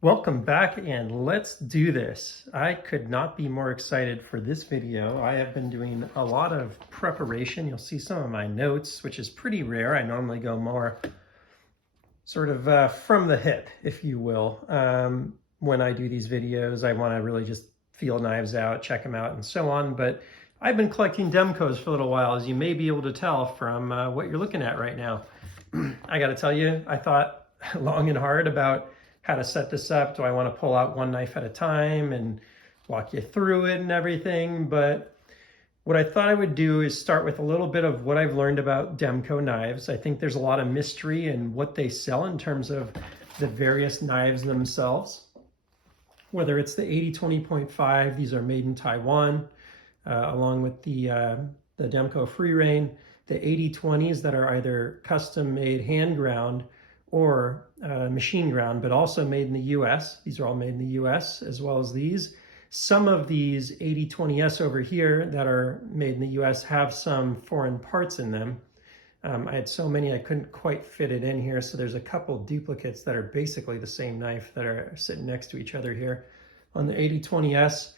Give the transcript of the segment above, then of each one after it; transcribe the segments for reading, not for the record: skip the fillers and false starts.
Welcome back and let's do this. I could not be more excited for this video. I have been doing a lot of preparation. You'll see some of my notes, which is pretty rare. I normally go more sort of from the hip, if you will. When I do these videos, I want to really just feel knives out, check them out, and so on. But I've been collecting Demcos for a little while, as you may be able to tell from what you're looking at right now. I got to tell you, I thought long and hard about how to set this up. Do I want to pull out one knife at a time and walk you through it and everything? But what I thought I would do is start with a little bit of what I've learned about Demko knives. I think there's a lot of mystery in what they sell in terms of the various knives themselves. Whether it's the AD20.5, these are made in Taiwan, along with the Demko Free Rein, the AD20s that are either custom made hand ground or machine ground, but also made in the US. These are all made in the US, as well as these. Some of these AD20S over here that are made in the US have some foreign parts in them. I had so many I couldn't quite fit it in here, so there's a couple duplicates that are basically the same knife that are sitting next to each other here. On the AD20S,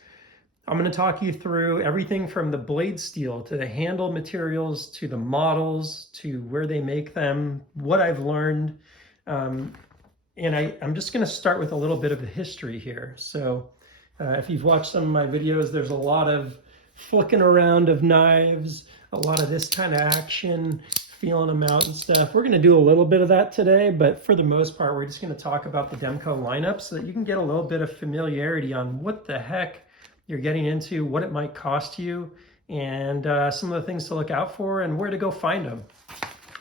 I'm going to talk you through everything from the blade steel to the handle materials to the models to where they make them, what I've learned. And I'm just going to start with a little bit of the history here. So if you've watched some of my videos, there's a lot of flicking around of knives, a lot of this kind of action, feeling them out and stuff. We're going to do a little bit of that today, but for the most part, we're just going to talk about the Demko lineup so that you can get a little bit of familiarity on what the heck you're getting into, what it might cost you, and some of the things to look out for and where to go find them.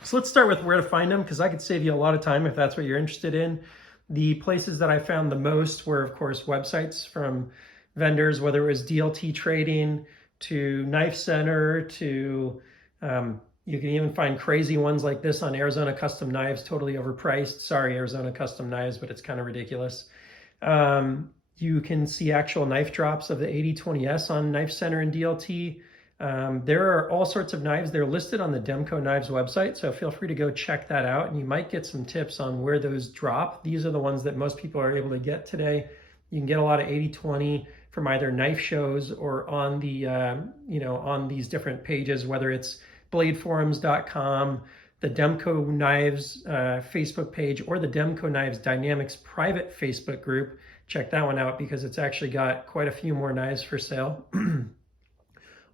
So let's start with where to find them, because I could save you a lot of time if that's what you're interested in. The places that I found the most were, of course, websites from vendors, whether it was DLT Trading to Knife Center to, you can even find crazy ones like this on Arizona Custom Knives, totally overpriced. Sorry, Arizona Custom Knives, but it's kind of ridiculous. You can see actual knife drops of the AD20S on Knife Center and DLT. There are all sorts of knives. They're listed on the Demko Knives website, so feel free to go check that out, and you might get some tips on where those drop. These are the ones that most people are able to get today. You can get a lot of AD20 from either knife shows or on the, on these different pages, whether it's bladeforums.com, the Demko Knives Facebook page, or the Demko Knives Dynamics private Facebook group. Check that one out because it's actually got quite a few more knives for sale.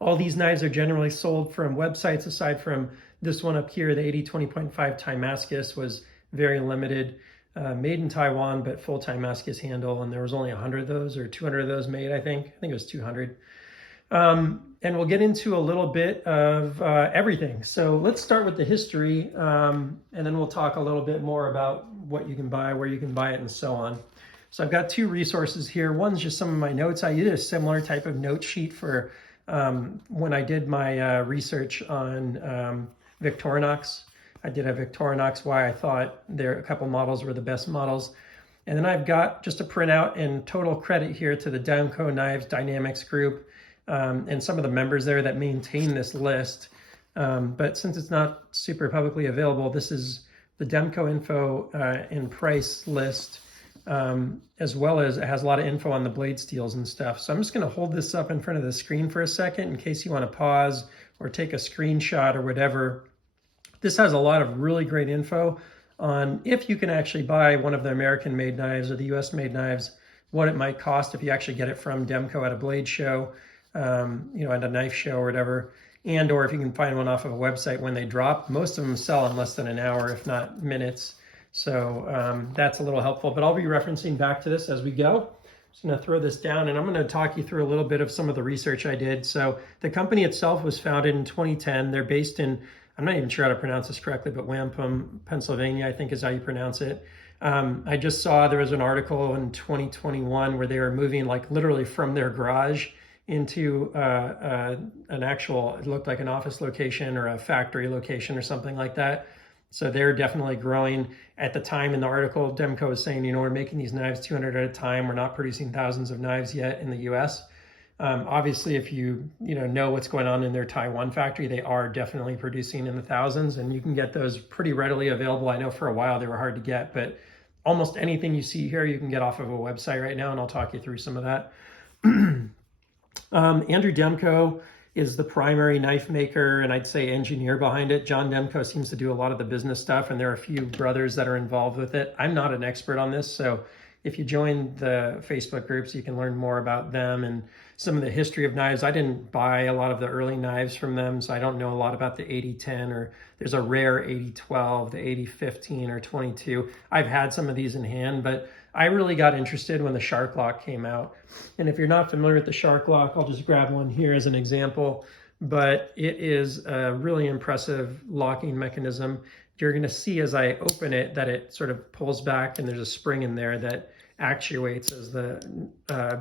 All these knives are generally sold from websites, aside from this one up here. The AD20.5 Damascus was very limited, made in Taiwan, but full Damascus handle, and there was only 100 of those or 200 of those made, I think. I think it was 200. And we'll get into a little bit of everything. So let's start with the history, and then we'll talk a little bit more about what you can buy, where you can buy it, and so on. So I've got two resources here. One's just some of my notes. I did a similar type of note sheet for when I did my research on Victorinox. I did a Victorinox, why I thought a couple models were the best models. And then I've got just a printout and total credit here to the Demko Knives Dynamics group and some of the members there that maintain this list. But since it's not super publicly available, this is the Demko info and price list. As well as it has a lot of info on the blade steels and stuff. So I'm just going to hold this up in front of the screen for a second in case you want to pause or take a screenshot or whatever. This has a lot of really great info on if you can actually buy one of the American-made knives or the US-made knives, what it might cost if you actually get it from Demko at a blade show, at a knife show or whatever, and or if you can find one off of a website when they drop. Most of them sell in less than an hour, if not minutes. So that's a little helpful, but I'll be referencing back to this as we go. I'm just going to throw this down and I'm going to talk you through a little bit of some of the research I did. So the company itself was founded in 2010. They're based in, I'm not even sure how to pronounce this correctly, but Wampum, Pennsylvania, I think is how you pronounce it. I just saw there was an article in 2021 where they were moving like literally from their garage into an actual, it looked like an office location or a factory location or something like that. So they're definitely growing. At the time in the article, Demko was saying, we're making these knives 200 at a time. We're not producing thousands of knives yet in the US. Obviously, if you know what's going on in their Taiwan factory, they are definitely producing in the thousands, and you can get those pretty readily available. I know for a while they were hard to get, but almost anything you see here, you can get off of a website right now, and I'll talk you through some of that. Andrew Demko is the primary knife maker and I'd say engineer behind it. John Demko seems to do a lot of the business stuff, and there are a few brothers that are involved with it. I'm not an expert on this, so if you join the Facebook groups, you can learn more about them and some of the history of knives. I didn't buy a lot of the early knives from them, so I don't know a lot about the AD10, or there's a rare AD20, the AD15 or 22. I've had some of these in hand, but I really got interested when the Shark Lock came out. And if you're not familiar with the Shark Lock, I'll just grab one here as an example, but it is a really impressive locking mechanism. You're gonna see as I open it that it sort of pulls back, and there's a spring in there that actuates as the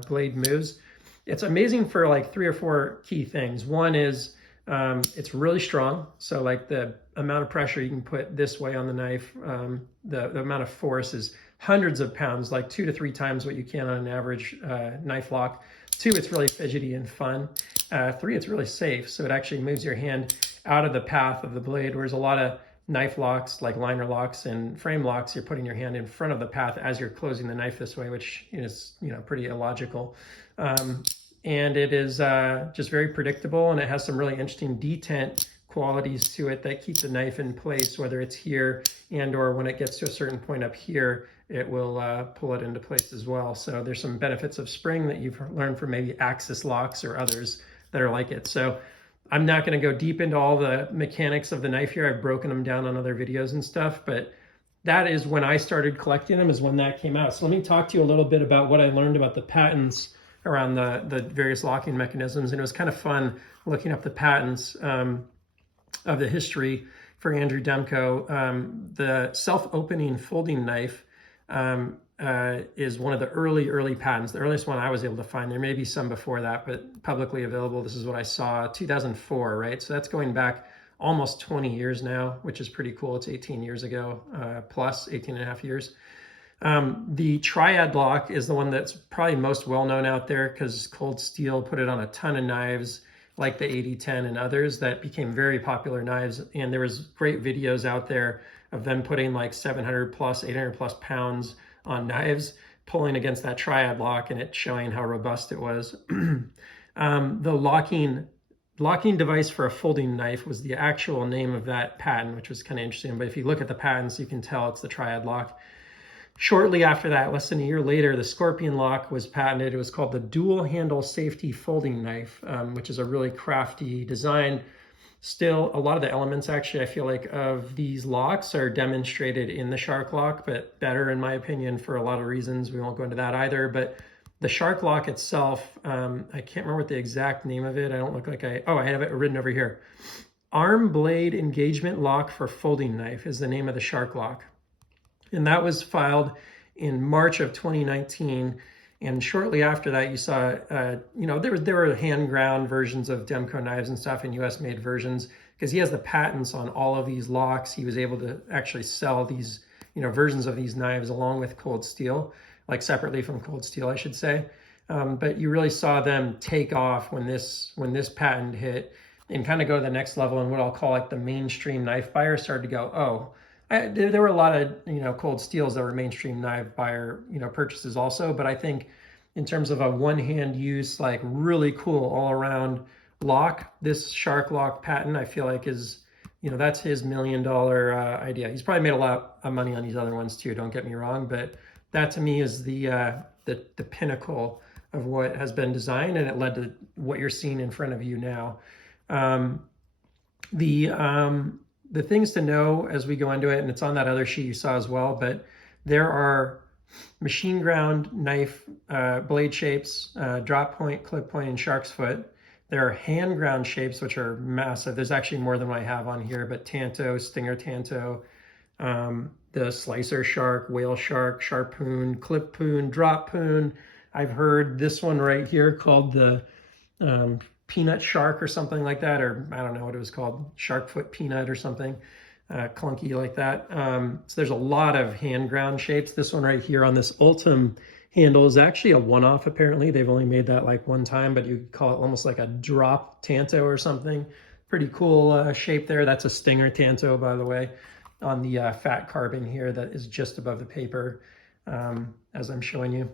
blade moves. It's amazing for like 3 or 4 key things. One is it's really strong. So like the amount of pressure you can put this way on the knife, the amount of force is hundreds of pounds, like 2 to 3 times what you can on an average knife lock. 2, it's really fidgety and fun. 3, it's really safe. So it actually moves your hand out of the path of the blade, whereas a lot of knife locks, like liner locks and frame locks, you're putting your hand in front of the path as you're closing the knife this way, which is, pretty illogical. And it is just very predictable, and it has some really interesting detent qualities to it that keep the knife in place, whether it's here and or when it gets to a certain point up here, it will pull it into place as well. So there's some benefits of spring that you've learned from maybe Axis locks or others that are like it. So I'm not going to go deep into all the mechanics of the knife here. I've broken them down on other videos and stuff, but that is when I started collecting them, is when that came out. So let me talk to you a little bit about what I learned about the patents around the various locking mechanisms. And it was kind of fun looking up the patents of the history for Andrew Demko. The self-opening folding knife is one of the early patents, the earliest one I was able to find. There may be some before that, but publicly available, this is what I saw, 2004, right? So that's going back almost 20 years now, which is pretty cool. It's 18 years ago, plus 18 and a half years. The triad lock is the one that's probably most well-known out there because Cold Steel put it on a ton of knives like the AD10 and others that became very popular knives. And there was great videos out there of them putting like 700 plus, 800 plus pounds on knives, pulling against that triad lock, and it showing how robust it was. The locking device for a folding knife was the actual name of that patent, which was kind of interesting. But if you look at the patents, you can tell it's the triad lock. Shortly after that, less than a year later, the Scorpion lock was patented. It was called the dual handle safety folding knife, which is a really crafty design. Still, a lot of the elements, actually, I feel like, of these locks are demonstrated in the Shark Lock, but better, in my opinion, for a lot of reasons. We won't go into that either. But the Shark Lock itself, I can't remember what the exact name of it. I don't look like I have it written over here. Arm blade engagement lock for folding knife is the name of the Shark Lock. And that was filed in March of 2019. And shortly after that, you saw, there were hand ground versions of Demko knives and stuff, and US made versions, because he has the patents on all of these locks. He was able to actually sell these, versions of these knives along with Cold Steel, like separately from Cold Steel, I should say. But you really saw them take off when this patent hit and kind of go to the next level. And what I'll call like the mainstream knife buyer started to go, oh, there were a lot of, Cold Steels that were mainstream knife buyer, purchases also. But I think in terms of a one-hand use, like really cool all-around lock, this Shark Lock patent, I feel like is, that's his $1 million idea. He's probably made a lot of money on these other ones too, don't get me wrong. But that to me is the pinnacle of what has been designed, and it led to what you're seeing in front of you now. The things to know as we go into it, and it's on that other sheet you saw as well, but there are machine ground knife blade shapes, drop point, clip point, and shark's foot. There are hand ground shapes, which are massive. There's actually more than what I have on here, but Tanto, Stinger Tanto, the slicer shark, whale shark, sharpoon, clip poon, drop poon. I've heard this one right here called the peanut shark or something like that, or I don't know what it was called, shark foot peanut or something clunky like that. So there's a lot of hand ground shapes. This one right here on this Ultim handle is actually a one-off. Apparently they've only made that like one time, but you could call it almost like a drop Tanto or something. Pretty cool shape there. That's a Stinger Tanto, by the way, on the fat carbon here that is just above the paper. as I'm showing you.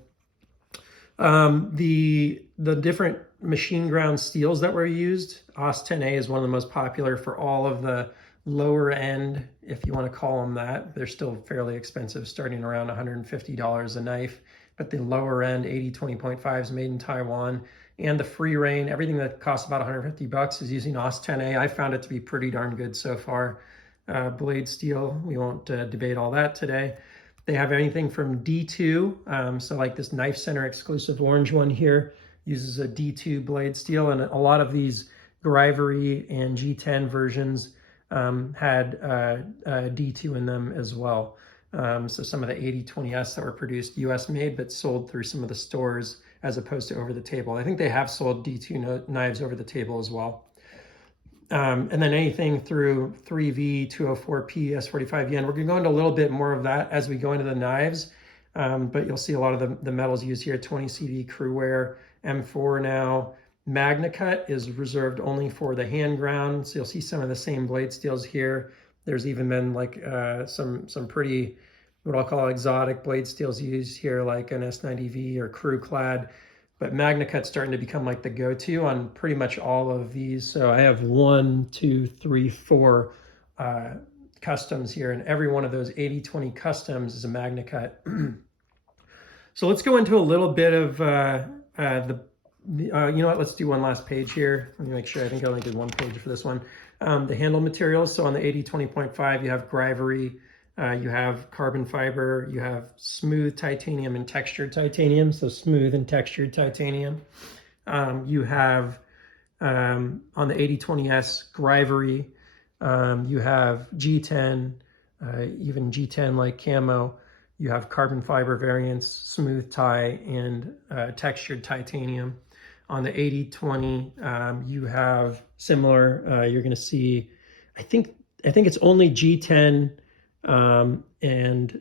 The different machine ground steels that were used, AS10A is one of the most popular for all of the lower end, if you want to call them that. They're still fairly expensive, starting around $150 a knife. But the lower end AD20.5 is made in Taiwan, and the free reign, everything that costs about 150 bucks is using AS10A. I found it to be pretty darn good so far. Blade steel, we won't debate all that today. They have anything from D2, so like this Knife Center exclusive orange one here uses a D2 blade steel, and a lot of these Grivery and G10 versions had D2 in them as well. So some of the AD20S that were produced US made, but sold through some of the stores as opposed to over the table. I think they have sold D2 knives over the table as well. And then anything through 3V, 204P, S45 yen. We're going to go into a little bit more of that as we go into the knives, but you'll see a lot of the metals used here, 20 CV Crewware, M4 now. MagnaCut is reserved only for the hand ground, so you'll see some of the same blade steels here. There's even been like some pretty, what I'll call exotic blade steels used here, like an S90V or Crew Clad. But MagnaCut's starting to become like the go-to on pretty much all of these. So I have 1, 2, 3, 4 customs here, and every one of those AD20 Customs is a MagnaCut. So let's go into a little bit of you know what, let's do one last page here. Let me make sure, I think I only did one page for this one. The handle materials, so on the AD20.5, you have Grivery, you have carbon fiber, you have smooth titanium and textured titanium, so smooth and textured titanium. You have, on the AD20S, Grivery, you have G10, even G10 like camo. You have carbon fiber variants, smooth tie, and textured titanium. On the AD20, you have similar, you're gonna see, I think it's only G10 and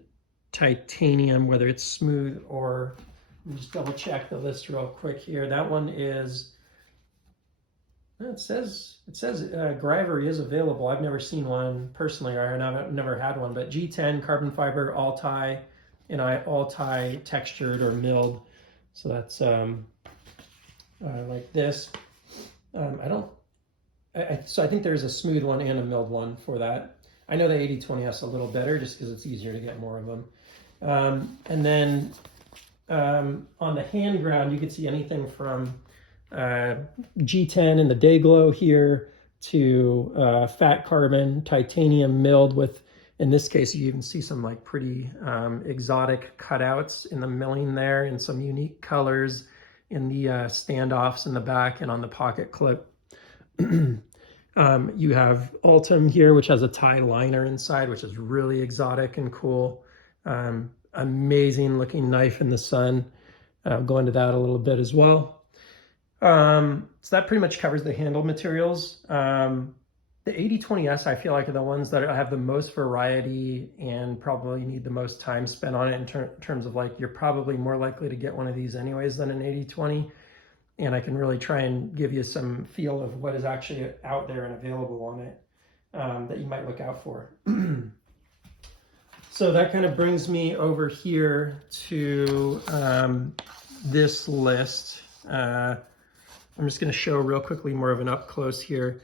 titanium, whether it's smooth or, let me just double check the list real quick here. That one is, it says Grivery is available. I've never seen one personally, or I've never had one, but G10, carbon fiber, all tie, and all tie textured or milled. So that's like this. So I think there's a smooth one and a milled one for that. I know the AD20S a little better just because it's easier to get more of them. And then on the hand ground, you can see anything from G10 and the Dayglow here to fat carbon, titanium milled with, in this case, you even see some like pretty exotic cutouts in the milling there and some unique colors in the standoffs in the back and on the pocket clip. You have Ultim here, which has a tie liner inside, which is really exotic and cool. Amazing looking knife in the sun. I'll go into that a little bit as well. So that pretty much covers the handle materials. The AD20S, I feel like, are the ones that have the most variety and probably need the most time spent on it in terms of like, you're probably more likely to get one of these anyways than an AD20. And I can really try and give you some feel of what is actually out there and available on it that you might look out for. So that kind of brings me over here to this list. I'm just going to show real quickly more of an up close here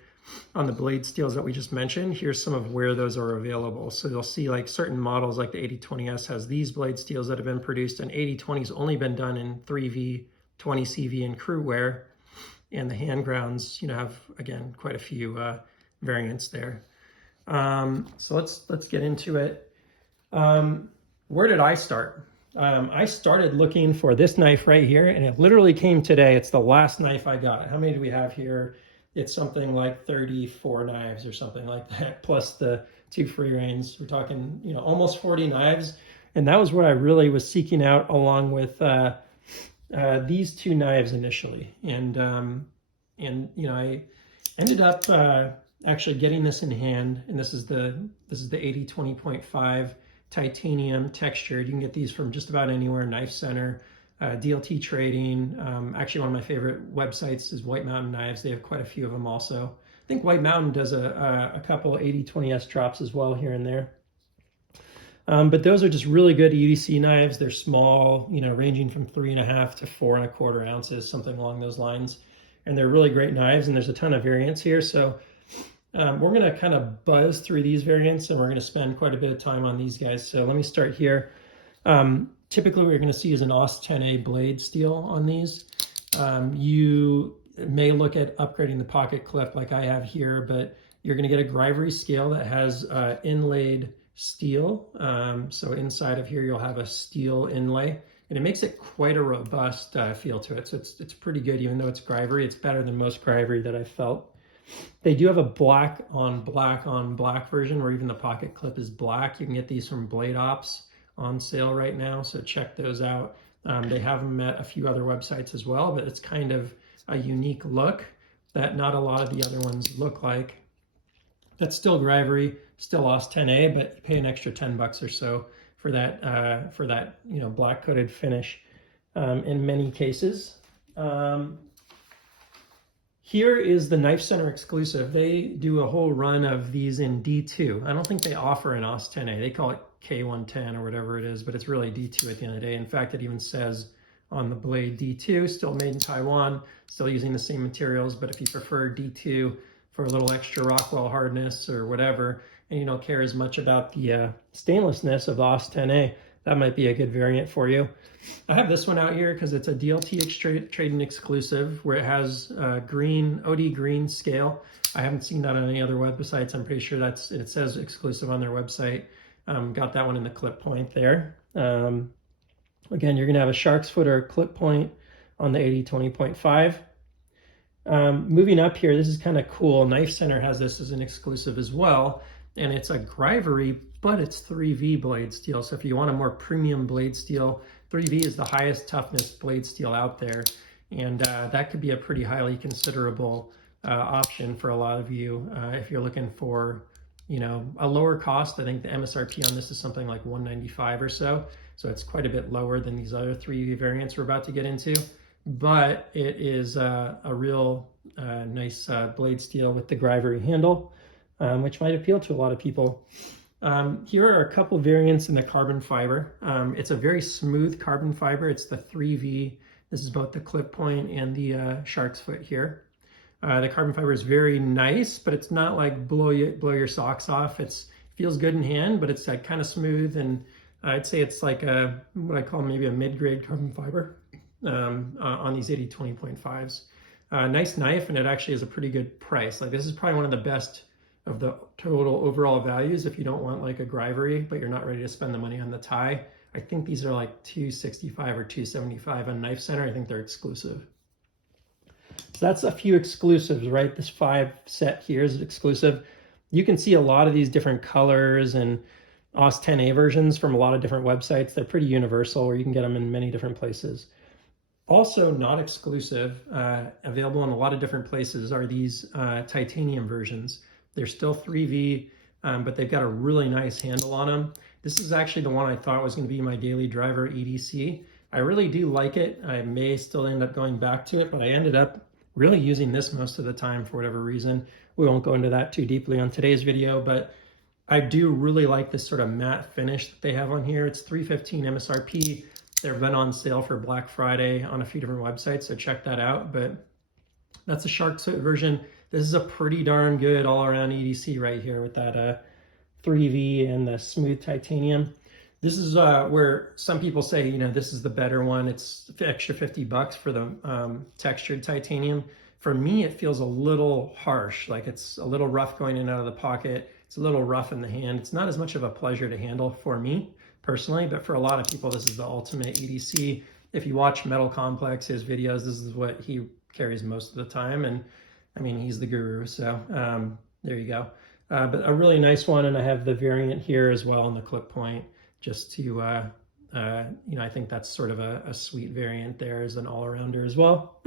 on the blade steels that we just mentioned. Here's some of where those are available. So you'll see like certain models like the AD20S has these blade steels that have been produced, and AD20's only been done in 3V, 20 CV, and Crewware. And the hand grounds, you know, have, again, quite a few variants there. So let's get into it. Where did I start? I started looking for this knife right here, and it literally came today. It's the last knife I got. How many do we have here? It's something like 34 knives or something like that, plus the 2 free reigns. We're talking, you know, almost 40 knives. And that was what I really was seeking out, along with these 2 knives initially. And you know, I ended up actually getting this in hand, and this is the AD20.5 titanium textured. You can get these from just about anywhere, Knife Center, DLT Trading. Actually, one of my favorite websites is White Mountain Knives. They have quite a few of them also. I think White Mountain does a couple AD20S drops as well here and there. But those are just really good EDC knives. They're small, you know, ranging from 3.5 to 4.25 ounces, something along those lines. And they're really great knives, and there's a ton of variants here. So we're going to kind of buzz through these variants, and we're going to spend quite a bit of time on these guys. So let me start here. Typically, what you're going to see is an AUS 10A blade steel on these. You may look at upgrading the pocket clip like I have here, but you're going to get a Grivery scale that has inlaid steel. So inside of here, you'll have a steel inlay, and it makes it quite a robust feel to it. So it's pretty good, even though it's Grivery. It's better than most Grivery that I've felt. They do have a black on black version where even the pocket clip is black. You can get these from Blade Ops on sale right now, so check those out. They have them at a few other websites as well, but it's kind of a unique look that not a lot of the other ones look like. That's still Grivery, still AUS 10A, but you pay an extra 10 bucks or so for that you know, black coated finish in many cases. Here is the Knife Center exclusive. They do a whole run of these in D2. I don't think they offer an AUS 10A. They call it K110 or whatever it is, but it's really D2 at the end of the day. In fact, it even says on the blade D2, still made in Taiwan, still using the same materials, but if you prefer D2 for a little extra Rockwell hardness or whatever, and you don't care as much about the stainlessness of the AUS 10A, that might be a good variant for you. I have this one out here because it's a DLT trading exclusive where it has green, OD green scale. I haven't seen that on any other websites. I'm pretty sure it says exclusive on their website. Got that one in the clip point there. Again, you're gonna have a shark's foot or clip point on the AD20.5. Moving up here, this is kind of cool. Knife Center has this as an exclusive as well, and it's a Grivery, but it's 3V blade steel. So if you want a more premium blade steel, 3V is the highest toughness blade steel out there, and that could be a pretty highly considerable option for a lot of you if you're looking for, you know, a lower cost. I think the MSRP on this is something like $195 or so, so it's quite a bit lower than these other 3V variants we're about to get into. But it is a real nice blade steel with the Grivery handle, which might appeal to a lot of people. Here are a couple variants in the carbon fiber. It's a very smooth carbon fiber. It's the 3V. This is both the clip point and the shark's foot here. The carbon fiber is very nice, but it's not like blow your socks off. It feels good in hand, but it's kind of smooth, and I'd say it's like what I call maybe a mid-grade carbon fiber on these AD20.5s. Nice knife, and it actually is a pretty good price. Like, this is probably one of the best of the total overall values if you don't want like a Grivery, but you're not ready to spend the money on the tie. I think these are like $265 or $275 on Knife Center. I think they're exclusive. So that's a few exclusives, right? This 5 set here is exclusive. You can see a lot of these different colors and AUS 10A versions from a lot of different websites. They're pretty universal, where you can get them in many different places. Also not exclusive, available in a lot of different places, are these titanium versions. They're still 3V, but they've got a really nice handle on them. This is actually the one I thought was going to be my daily driver EDC. I really do like it. I may still end up going back to it, but I ended up really using this most of the time for whatever reason. We won't go into that too deeply on today's video, but I do really like this sort of matte finish that they have on here. It's $315 MSRP. They've been on sale for Black Friday on a few different websites, so check that out. But that's the shark's foot version. This is a pretty darn good all-around EDC right here with that 3V and the smooth titanium. This is where some people say, you know, this is the better one. It's extra 50 bucks for the textured titanium. For me, it feels a little harsh, like it's a little rough going in and out of the pocket. It's a little rough in the hand. It's not as much of a pleasure to handle for me personally, but for a lot of people, this is the ultimate EDC. If you watch Metal Complex, his videos, this is what he carries most of the time. And I mean, he's the guru, so there you go. But a really nice one, and I have the variant here as well on the clip point, just to, you know, I think that's sort of a sweet variant there as an all-arounder as well.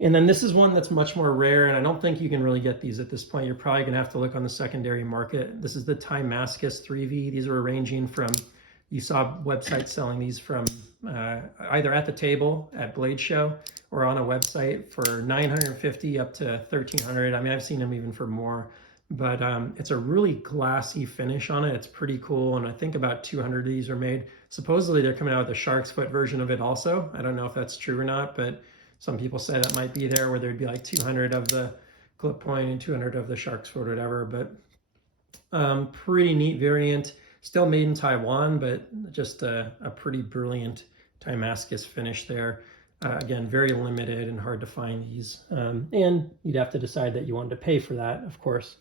And then this is one that's much more rare, and I don't think you can really get these at this point. You're probably gonna have to look on the secondary market. This is the Timascus 3V. These are ranging from, you saw websites selling these from either at the table at Blade Show or on a website for $950 up to $1,300. I mean, I've seen them even for more, but it's a really glassy finish on it. It's pretty cool, and I think about 200 of these are made. Supposedly they're coming out with a shark's foot version of it also. I don't know if that's true or not, but some people say that might be there, where there'd be like 200 of the clip point and 200 of the shark's foot or whatever. But pretty neat variant. Still made in Taiwan, but just a pretty brilliant Damascus finish there. Again, very limited and hard to find these. And you'd have to decide that you wanted to pay for that, of course.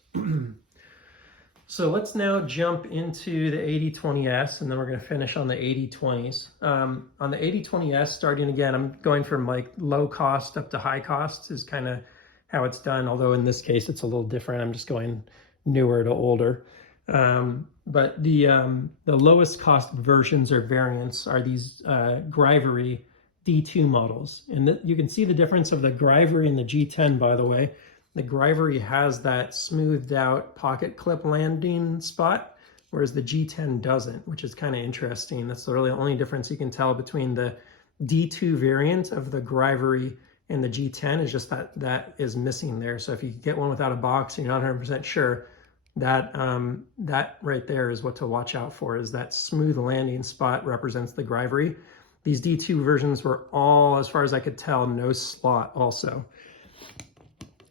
So let's now jump into the AD20S, and then we're going to finish on the AD20s. On the AD20S, starting again, I'm going from like low cost up to high cost is kind of how it's done. Although in this case, it's a little different. I'm just going newer to older. But the lowest cost versions or variants are these Grivery D2 models. And you can see the difference of the Grivery and the G10, by the way. The Grivery has that smoothed out pocket clip landing spot, whereas the G10 doesn't, which is kind of interesting. That's really the only difference you can tell between the D2 variant of the Grivery and the G10 is just that is missing there. So if you get one without a box and you're not 100% sure, that right there is what to watch out for, is that smooth landing spot represents the Grivery. These D2 versions were all, as far as I could tell, no slot also.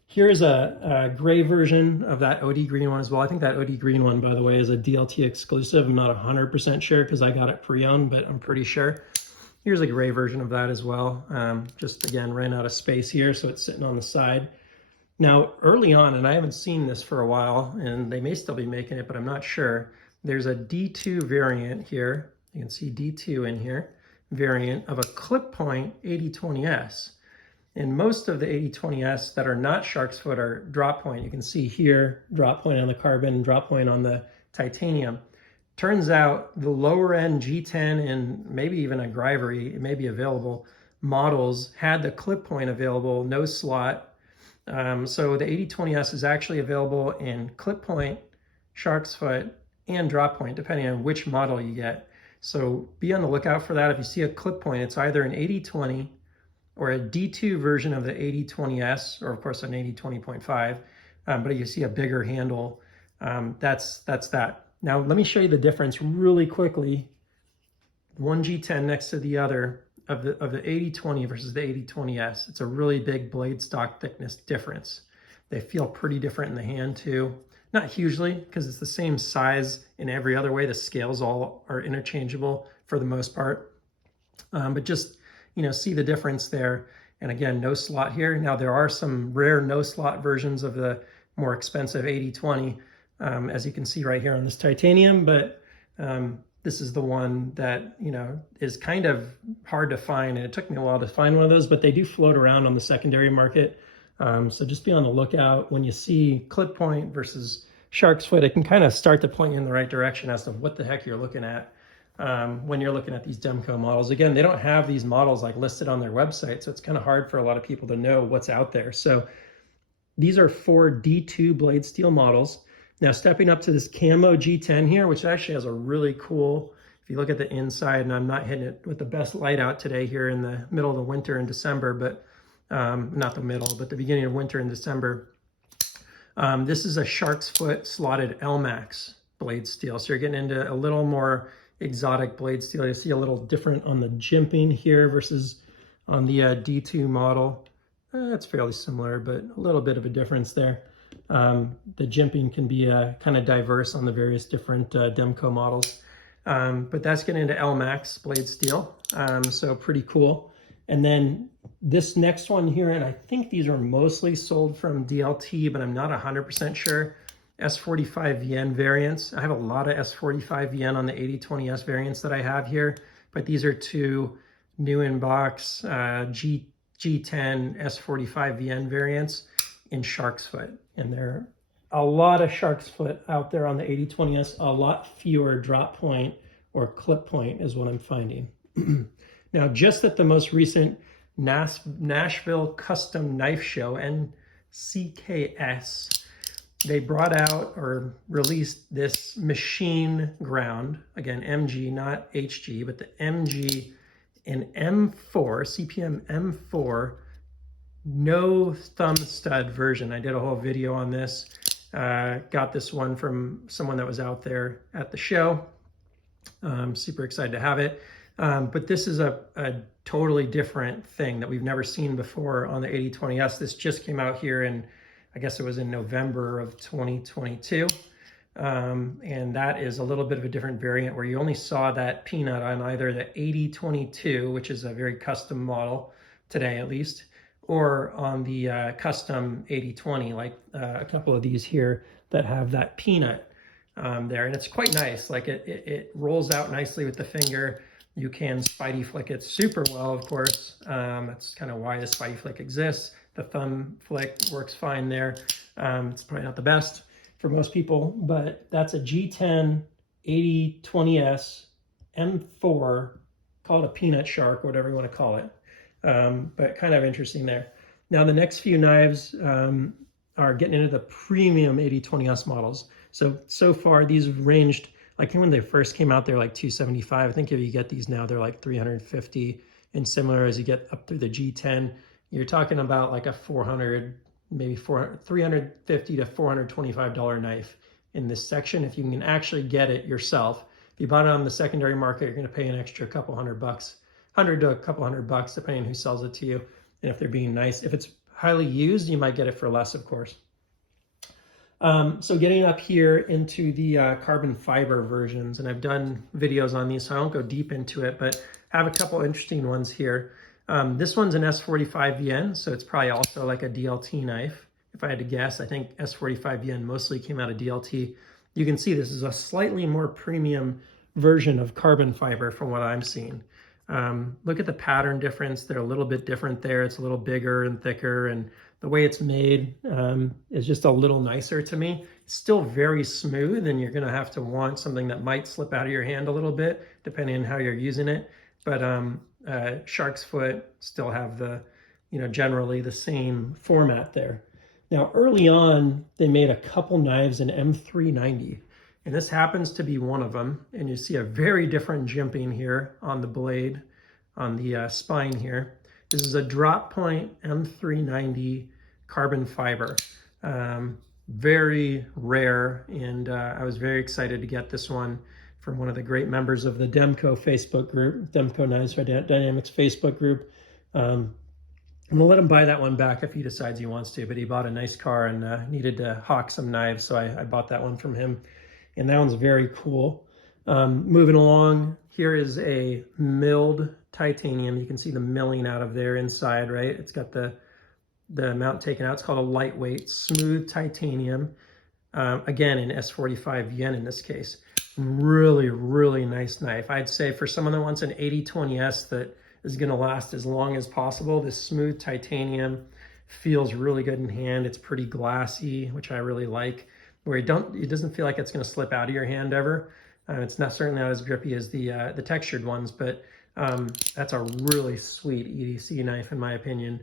Here's a gray version of that OD green one as well. I think that OD green one, by the way, is a DLT exclusive. I'm not 100% sure because I got it pre-owned, but I'm pretty sure. Here's a gray version of that as well. Just again, ran out of space here, so it's sitting on the side. Now, early on, and I haven't seen this for a while, and they may still be making it, but I'm not sure. There's a D2 variant here. You can see D2 in here, variant of a clip point AD20S. And most of the AD20S that are not shark's foot are drop point. You can see here, drop point on the carbon, drop point on the titanium. Turns out the lower end G10 and maybe even a Grivery, it may be available, models had the clip point available, no slot. So the AD20S is actually available in clip point, shark's foot, and drop point, depending on which model you get. So be on the lookout for that. If you see a clip point, it's either an AD20 or a D2 version of the AD20S, or of course an AD20.5, but if you see a bigger handle, that's that. Now let me show you the difference really quickly. One G10 next to the other of the AD20 versus the AD20S. It's a really big blade stock thickness difference. They feel pretty different in the hand too. Not hugely, because it's the same size in every other way. The scales all are interchangeable for the most part, but just, see the difference there. And again, no slot here. Now there are some rare no slot versions of the more expensive AD20, as you can see right here on this titanium, but this is the one that, is kind of hard to find. And it took me a while to find one of those, but they do float around on the secondary market. So just be on the lookout when you see clip point versus shark's foot. It can kind of start to point you in the right direction as to what the heck you're looking at. When you're looking at these Demko models. Again, they don't have these models like listed on their website, so it's kind of hard for a lot of people to know what's out there. So these are 4 D2 blade steel models. Now stepping up to this camo G10 here, which actually has a really cool, if you look at the inside, and I'm not hitting it with the best light out today here in the middle of the winter in December, but not the middle, but the beginning of winter in December. This is a shark's foot slotted Almanac blade steel. So you're getting into a little more exotic blade steel. You see a little different on the jimping here versus on the D2 model. It's fairly similar, but a little bit of a difference there. The jimping can be kind of diverse on the various different Demko models. But that's getting into Almanac blade steel. So pretty cool. And then this next one here, and I think these are mostly sold from DLT, but I'm not 100% sure. S45VN variants. I have a lot of S45VN on the AD20S variants that I have here, but these are 2 new in box G10 S45VN variants in shark's foot. And there are a lot of shark's foot out there on the AD20S, a lot fewer drop point or clip point is what I'm finding. Now, just at the most recent Nashville Custom Knife Show, NCKS, they brought out or released this machine ground, again, MG, not HG, but the MG and M4, CPM M4, no thumb stud version. I did a whole video on this. Got this one from someone that was out there at the show. I'm super excited to have it. But this is a totally different thing that we've never seen before on the AD20S. This just came out here in, I guess it was in November of 2022. And that is a little bit of a different variant where you only saw that peanut on either the AD22, which is a very custom model today at least, or on the custom AD20, like a couple of these here that have that peanut there. And it's quite nice. Like it rolls out nicely with the finger. You can spidey flick it super well, of course. That's kind of why the spidey flick exists. The thumb flick works fine there. It's probably not the best for most people, but that's a G10 AD20S M4, call it a peanut shark, whatever you want to call it. But kind of interesting there. Now the next few knives are getting into the premium AD20S models. So far these ranged, like when they first came out, they're like $275. I think if you get these now, they're like $350. And similar as you get up through the G10, you're talking about like a $400, maybe $350 to $425 knife in this section. If you can actually get it yourself, if you bought it on the secondary market, you're going to pay an extra couple $100, $100 to a couple $100, depending on who sells it to you. And if they're being nice, if it's highly used, you might get it for less, of course. So getting up here into the carbon fiber versions, and I've done videos on these, so I won't go deep into it, but I have a couple interesting ones here. This one's an S45VN, so it's probably also like a DLT knife. If I had to guess, I think S45VN mostly came out of DLT. You can see this is a slightly more premium version of carbon fiber from what I'm seeing. Look at the pattern difference. They're a little bit different there. It's a little bigger and thicker, and the way it's made is just a little nicer to me. It's still very smooth, and you're going to have to want something that might slip out of your hand a little bit, depending on how you're using it. But shark's foot still have the, generally the same format there. Now, early on, they made a couple knives in M390, and this happens to be one of them. And you see a very different jimping here on the blade, on the spine here. This is a drop point M390 carbon fiber. Very rare, and I was very excited to get this one from one of the great members of the Demko Facebook group, Demko Knives Dynamics Facebook group. I'm gonna let him buy that one back if he decides he wants to, but he bought a nice car and needed to hawk some knives, so I bought that one from him. And that one's very cool. Moving along, here is a milled titanium. You can see the milling out of there inside, right? It's got the mount taken out. It's called a lightweight, smooth titanium. Again, in S45VN in this case. Really, really nice knife. I'd say for someone that wants an AD20S that is going to last as long as possible, this smooth titanium feels really good in hand. It's pretty glassy, which I really like, where it doesn't feel like it's going to slip out of your hand ever. It's certainly not as grippy as the textured ones, but that's a really sweet EDC knife in my opinion,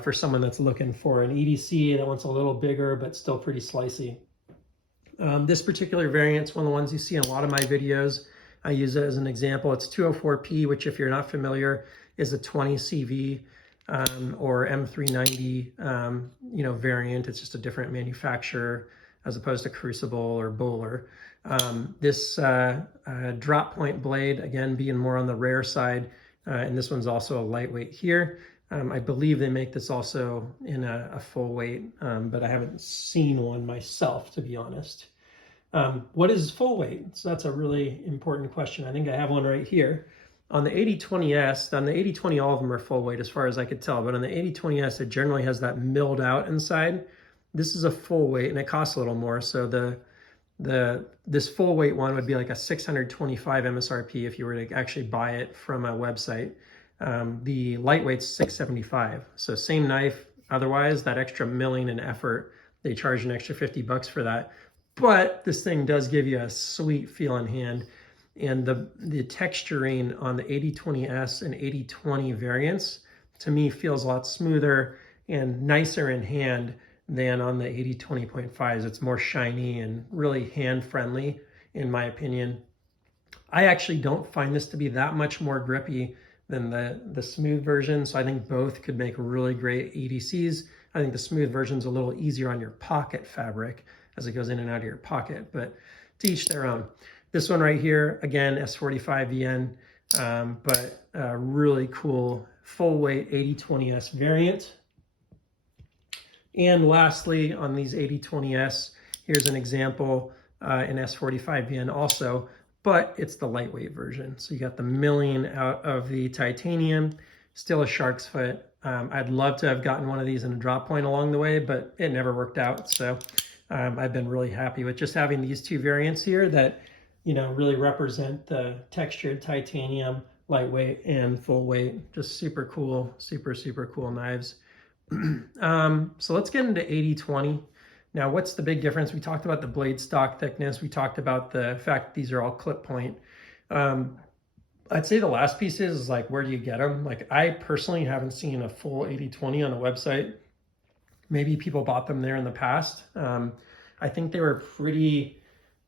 for someone that's looking for an EDC that wants a little bigger but still pretty slicey. This particular variant is one of the ones you see in a lot of my videos. I use it as an example. It's 204P, which if you're not familiar is a 20 CV or M390 variant. It's just a different manufacturer as opposed to Crucible or Bowler. This drop point blade, again, being more on the rare side, and this one's also a lightweight here. I believe they make this also in a full weight, but I haven't seen one myself, to be honest. What is full weight? So that's a really important question. I think I have one right here. On the AD20S, on the AD20, all of them are full weight as far as I could tell, but on the AD20S, it generally has that milled out inside. This is a full weight, and it costs a little more. So this full weight one would be like a $625 MSRP if you were to actually buy it from a website. The lightweight's $675. So same knife. Otherwise, that extra milling and effort, they charge an extra $50 for that. But this thing does give you a sweet feel in hand. And the texturing on the AD20S and AD20 variants, to me, feels a lot smoother and nicer in hand than on the AD20.5s. It's more shiny and really hand-friendly, in my opinion. I actually don't find this to be that much more grippy than the smooth version, so I think both could make really great EDCs. I think the smooth version's a little easier on your pocket fabric. as it goes in and out of your pocket, but to each their own. This one right here, again, S45VN, but really cool full weight AD20S variant. And lastly, on these AD20S, here's an example in S45VN also, but it's the lightweight version. So you got the milling out of the titanium, still a shark's foot. I'd love to have gotten one of these in a drop point along the way, but it never worked out. So I've been really happy with just having these two variants here that, you know, really represent the textured titanium, lightweight and full weight. Just super cool, super cool knives. So let's get into AD20. Now, what's the big difference? We talked about the blade stock thickness. We talked about the fact that these are all clip point. I'd say the last piece is like, where do you get them? Like, I personally haven't seen a full AD20 on a website. Maybe people bought them there in the past. I think they were pretty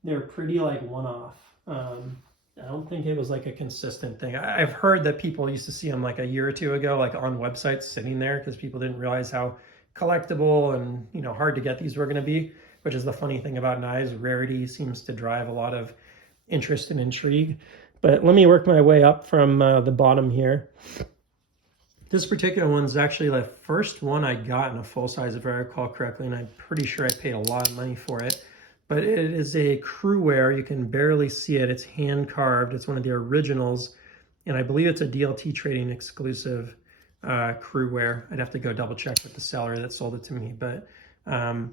like one-off. I don't think it was like a consistent thing. I've heard that people used to see them like a year or two ago, like on websites sitting there because people didn't realize how collectible and, you know, hard to get these were going to be, which is the funny thing about knives. Rarity seems to drive a lot of interest and intrigue. But let me work my way up from the bottom here. This particular one's actually the first one I got in a full size, if I recall correctly, and I'm pretty sure I paid a lot of money for it. But it is a crew wear. You can barely see it. It's hand carved. It's one of the originals, and I believe it's a DLT Trading exclusive crew wear. I'd have to go double check with the seller that sold it to me, but a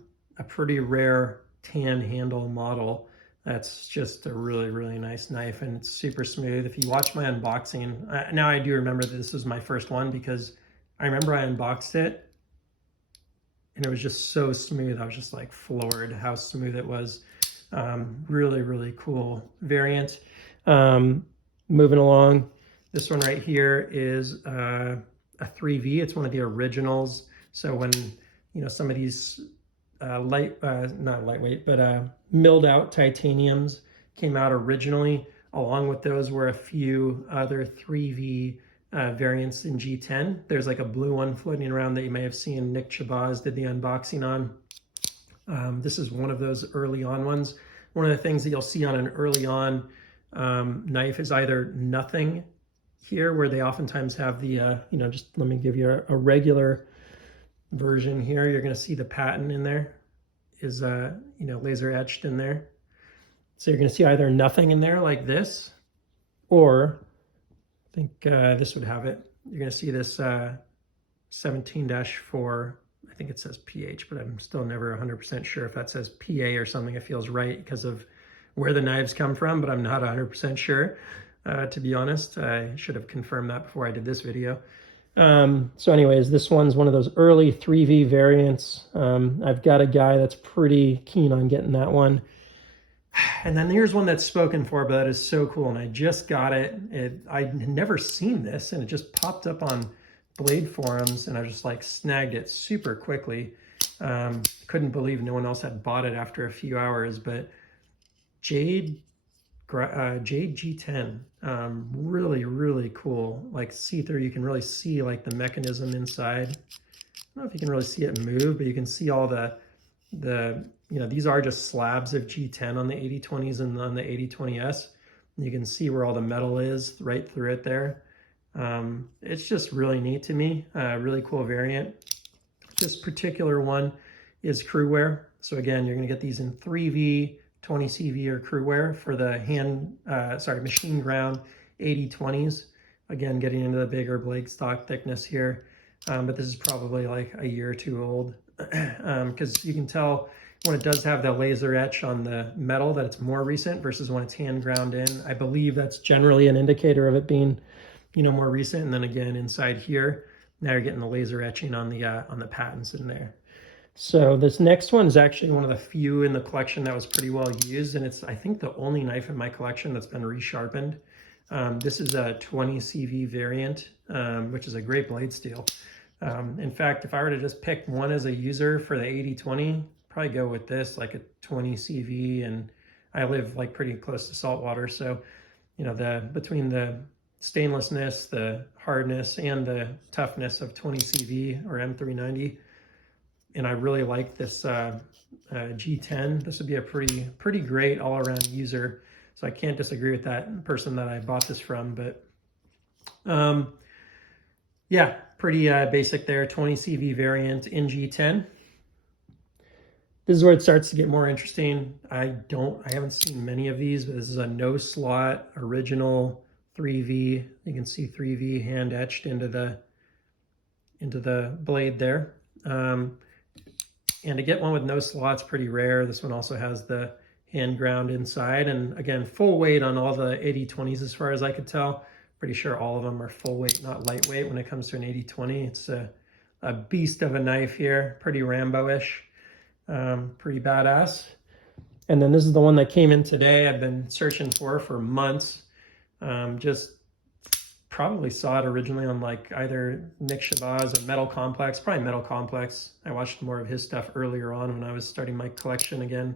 pretty rare tan handle model. That's just a really nice knife, and it's super smooth. If you watch my unboxing, now I do remember that this was my first one because I remember I unboxed it and it was just so smooth. I was just like floored how smooth it was. Really cool variant. Moving along, this one right here is a 3V. It's one of the originals. So when, you know, some of these not lightweight, but milled out titaniums came out originally. Along with those were a few other 3V variants in G10. There's like a blue one floating around that you may have seen Nick Chabaz did the unboxing on. This is one of those early on ones. One of the things that you'll see on an early on knife is either nothing here, where they oftentimes have the, you know, just let me give you a regular version here. You're going to see the pattern in there is, you know, laser etched in there. So you're going to see either nothing in there like this, or I think this would have it. You're going to see this 17-4, I think it says PH, but I'm still never 100% sure if that says PA or something. It feels right because of where the knives come from, but I'm not 100% sure, to be honest. I should have confirmed that before I did this video. So anyways, this one's one of those early 3V variants. I've got a guy that's pretty keen on getting that one. And then here's one that's spoken for, but that is so cool. And I just got it. I'd never seen this, and it just popped up on Blade forums, and I just like snagged it super quickly. Couldn't believe no one else had bought it after a few hours, but Jade G10, really cool. Like see-through, you can really see like the mechanism inside. I don't know if you can really see it move, but you can see all the you know, these are just slabs of G10 on the AD20s and on the AD20S. You can see where all the metal is right through it there. It's just really neat to me. Really cool variant. This particular one is crew wear. So again, you're going to get these in 3V, 20CV or crew wear for the machine ground AD20s. Again, getting into the bigger blade stock thickness here. But this is probably like a year or two old, because you can tell when it does have the laser etch on the metal that it's more recent versus when it's hand ground in. I believe that's generally an indicator of it being, you know, more recent. And then again, inside here, now you're getting the laser etching on the patents in there. So this next one is actually one of the few in the collection that was pretty well used, and it's, I think, the only knife in my collection that's been resharpened. This is a 20 CV variant, which is a great blade steel. In fact, if I were to just pick one as a user for the AD20, probably go with this, like a 20 CV, and I live like pretty close to saltwater, so you know, between the stainlessness, the hardness, and the toughness of 20 CV or M390, and I really like this G10. This would be a pretty great all-around user. So I can't disagree with that person that I bought this from. But yeah, pretty basic there. 20 CV variant in G10. This is where it starts to get more interesting. I haven't seen many of these, but this is a no slot original 3V. You can see 3V hand etched into the blade there. And to get one with no slots, pretty rare. This one also has the hand ground inside, and again, full weight on all the AD20s as far as I could tell. Pretty sure all of them are full weight, not lightweight when it comes to an AD20. It's a beast of a knife here, pretty Rambo-ish. Pretty badass. And then this is the one that came in today. I've been searching for months. Just probably saw it originally on like either Nick Shabazz or Metal Complex, probably Metal Complex. I watched more of his stuff earlier on when I was starting my collection again,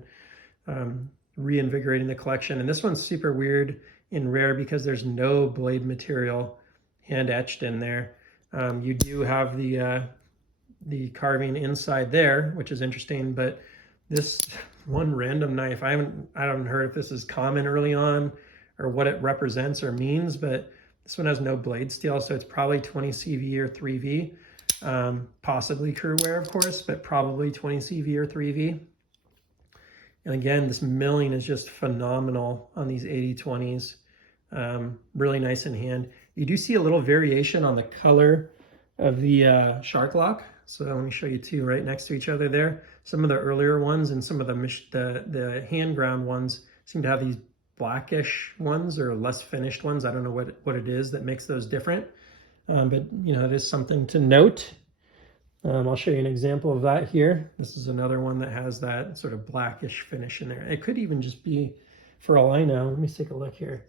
reinvigorating the collection. And this one's super weird and rare because there's no blade material hand etched in there. You do have the carving inside there, which is interesting, but this one random knife, I haven't heard if this is common early on or what it represents or means, but this one has no blade steel, so it's probably 20 CV or 3V, possibly crew wear, of course, but probably 20 CV or 3V. And again, this milling is just phenomenal on these AD20s. Really nice in hand. You do see a little variation on the color of the shark lock. So let me show you two right next to each other there. Some of the earlier ones and some of the hand ground ones seem to have these blackish ones or less finished ones. I don't know what it is that makes those different, but you know, it is something to note. I'll show you an example of that here. This is another one that has that sort of blackish finish in there. It could even just be, for all I know, let me take a look here.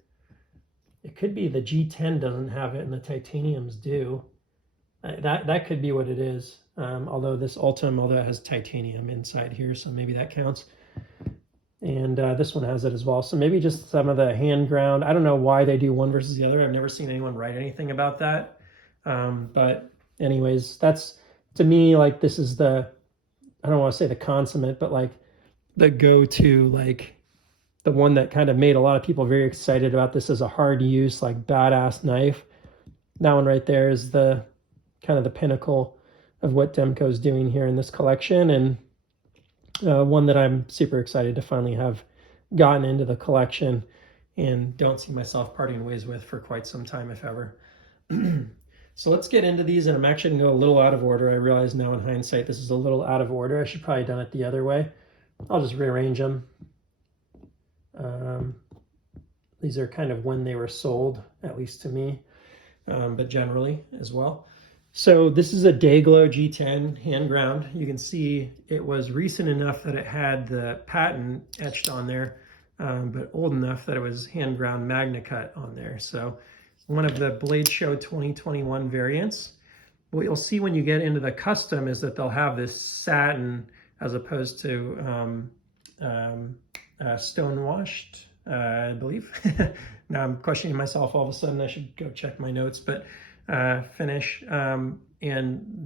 It could be the G10 doesn't have it and the titaniums do. That could be what it is. Although this Ultim, although it has titanium inside here, so maybe that counts. And this one has it as well. So maybe just some of the hand ground. I don't know why they do one versus the other. I've never seen anyone write anything about that. But anyways, that's, to me, like, this is the, I don't want to say the consummate, but like the go-to, like the one that kind of made a lot of people very excited about this as a hard use, like badass knife. That one right there is the kind of the pinnacle of what Demko is doing here in this collection, and one that I'm super excited to finally have gotten into the collection and don't see myself parting ways with for quite some time, if ever. So let's get into these, and I'm actually going to go a little out of order. I realize now in hindsight this is a little out of order. I should probably have done it the other way. I'll just rearrange them. These are kind of when they were sold, at least to me, but generally as well. So this is a Dayglow G10 hand ground. You can see it was recent enough that it had the patent etched on there, but old enough that it was hand ground Magna Cut on there. So one of the Blade Show 2021 variants. What you'll see when you get into the custom is that they'll have this satin as opposed to stonewashed, I believe. Now I'm questioning myself all of a sudden. I should go check my notes, but finish, and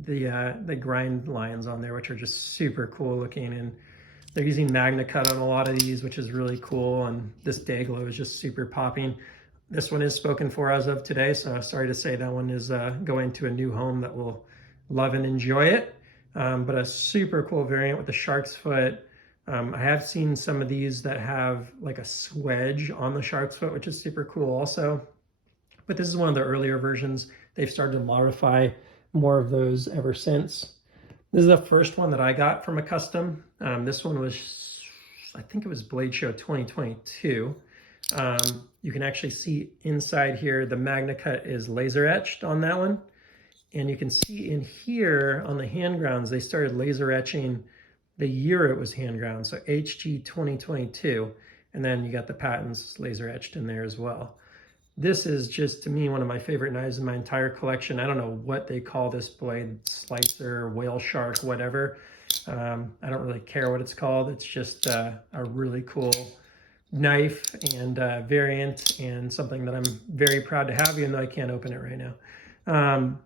the grind lines on there, which are just super cool looking, and they're using Magna Cut on a lot of these, which is really cool, and this Dayglow is just super popping. This one is spoken for as of today, so sorry to say that one is going to a new home that will love and enjoy it, but a super cool variant with the shark's foot. I have seen some of these that have like a swedge on the shark's foot, which is super cool also, but this is one of the earlier versions. They've started to modify more of those ever since. This is the first one that I got from a custom. This one was, I think it was Blade Show 2022. You can actually see inside here, the Magna Cut is laser etched on that one. And you can see in here on the hand grounds, they started laser etching the year it was hand ground. So HG 2022. And then you got the patents laser etched in there as well. This is just, to me, one of my favorite knives in my entire collection. I don't know what they call this blade, slicer, whale shark, whatever. I don't really care what it's called. It's just a really cool knife and variant, and something that I'm very proud to have, even though I can't open it right now.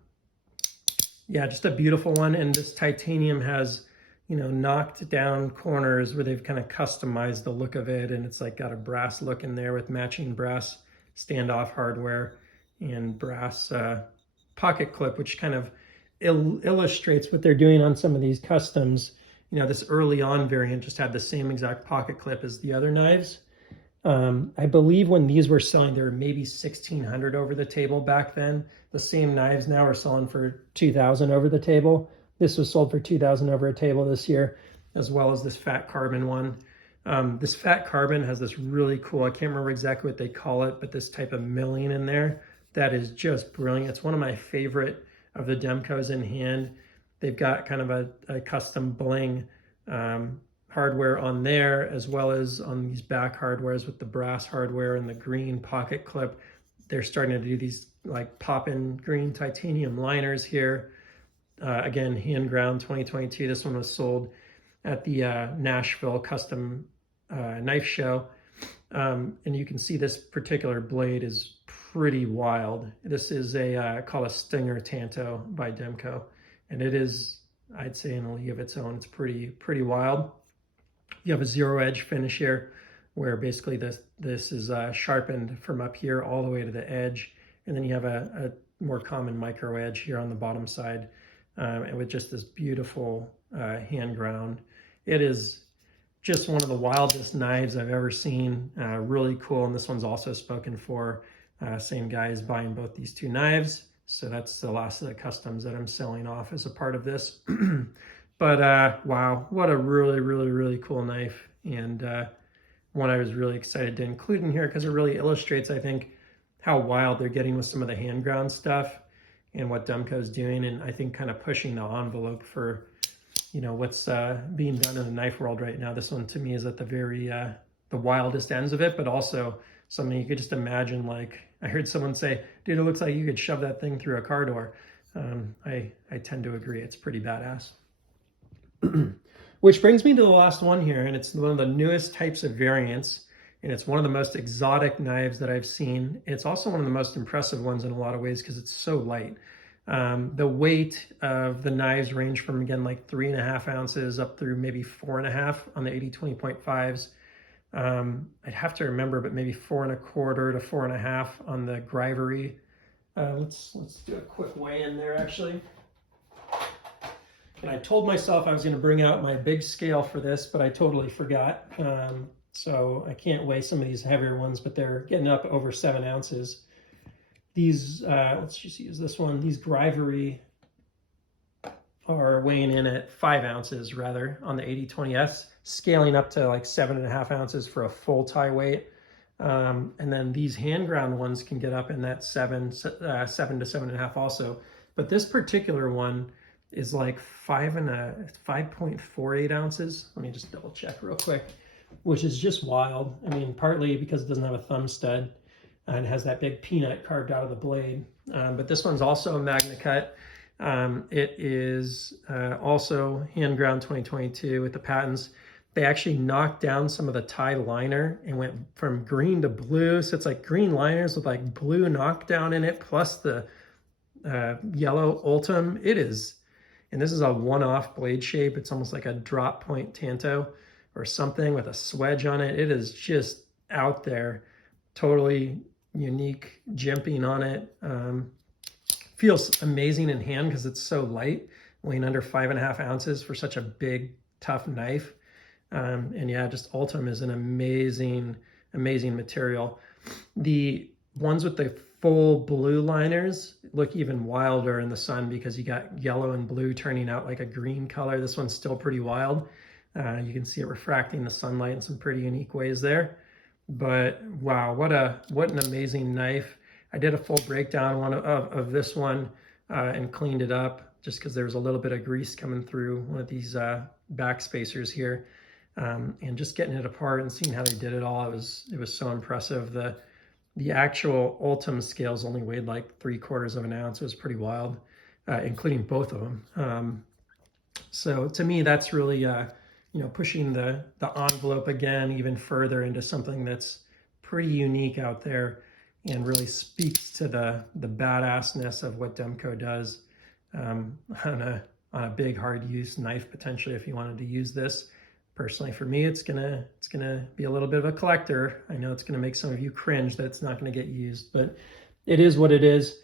Yeah, just a beautiful one. And this titanium has you know, knocked down corners where they've kind of customized the look of it, and it's like got a brass look in there with matching brass standoff hardware and brass pocket clip, which kind of illustrates what they're doing on some of these customs. You know, this early on variant just had the same exact pocket clip as the other knives. I believe when these were selling, there were maybe 1,600 over the table back then. The same knives now are selling for 2,000 over the table. This was sold for 2,000 over a table this year, as well as this fat carbon one. This fat carbon has this really cool, I can't remember exactly what they call it, but this type of milling in there that is just brilliant. It's one of my favorite of the Demkos in hand. They've got kind of a custom bling hardware on there, as well as on these back hardwares with the brass hardware and the green pocket clip. They're starting to do these like pop-in green titanium liners here. Again, hand ground 2022. This one was sold at the Nashville Custom Knife Show. And you can see this particular blade is pretty wild. This is called a Stinger Tanto by Demko. And it is, I'd say, in a league of its own. It's pretty wild. You have a zero edge finish here, where basically this is sharpened from up here all the way to the edge. And then you have a more common micro edge here on the bottom side. And with just this beautiful hand ground. It is just one of the wildest knives I've ever seen. Really cool. And this one's also spoken for. Same guy is buying both these two knives. So that's the last of the customs that I'm selling off as a part of this. But wow, what a really cool knife. And one I was really excited to include in here because it really illustrates, I think, how wild they're getting with some of the hand ground stuff and what Demko's doing, and I think kind of pushing the envelope for, you know, what's being done in the knife world right now. This one to me is at the very the wildest ends of it, but also something you could just imagine. Like I heard someone say, dude, it looks like you could shove that thing through a car door. I tend to agree. It's pretty badass. Which brings me to the last one here, and it's one of the newest types of variants, and it's one of the most exotic knives that I've seen. It's also one of the most impressive ones in a lot of ways because it's so light. The weight of the knives range from, again, like 3.5 ounces up through maybe 4.5 on the AD20.5s. I'd have to remember, but maybe 4.25 to 4.5 on the Grivery. Let's do a quick weigh in there, actually. And I told myself I was going to bring out my big scale for this, but I totally forgot. So I can't weigh some of these heavier ones, but they're getting up over 7 ounces. These, let's just use this one. These Grivery are weighing in at 5 ounces rather on the AD20S, scaling up to like 7.5 ounces for a full tie weight. And then these hand ground ones can get up in that 7 to 7.5 also. But this particular one is like 5.48 ounces. Let me just double check real quick, which is just wild. I mean, partly because it doesn't have a thumb stud and has that big peanut carved out of the blade. But this one's also a Magna Cut. It is also hand ground 2022 with the patents. They actually knocked down some of the tie liner and went from green to blue. So it's like green liners with like blue knockdown in it, plus the yellow Ultim. It is, and this is a one-off blade shape. It's almost like a drop point Tanto or something with a swedge on it. It is just out there, totally unique jimping on it. Feels amazing in hand because it's so light, weighing under 5.5 ounces for such a big, tough knife. And yeah, just Ultim is an amazing material. The ones with the full blue liners look even wilder in the sun because you got yellow and blue turning out like a green color. This one's still pretty wild. You can see it refracting the sunlight in some pretty unique ways there. But wow, what an amazing knife. I did a full breakdown of this one and cleaned it up just because there was a little bit of grease coming through one of these back spacers here. And just getting it apart and seeing how they did it all, it was so impressive. The actual Ultim scales only weighed like 3/4 of an ounce. It was pretty wild, including both of them. So to me, that's really pushing the envelope again even further into something that's pretty unique out there and really speaks to the badassness of what Demko does on a on a big hard use knife potentially if you wanted to use this. Personally, for me, it's gonna be a little bit of a collector. I know it's gonna make some of you cringe that it's not gonna get used, but it is what it is.